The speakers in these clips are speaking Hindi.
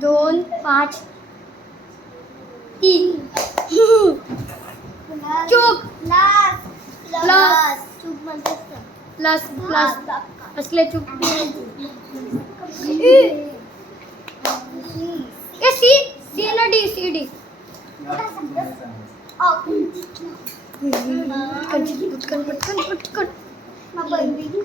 दोन पाच तीन चूक प्लस प्लस प्लस असले चूक ए सी सी ना डी सी डी पटकन पटकन पटकन दिलं.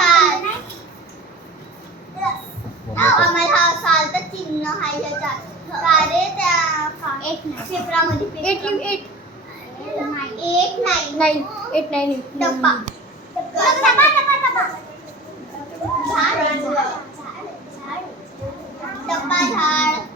आहे ह्याच्यात तारे त्या क्षेत्रामध्ये एट एट एक नाही नाईन एट नाईन एट डब्बा डब्बा डब्बा डब्बा झाड डब्बा झाड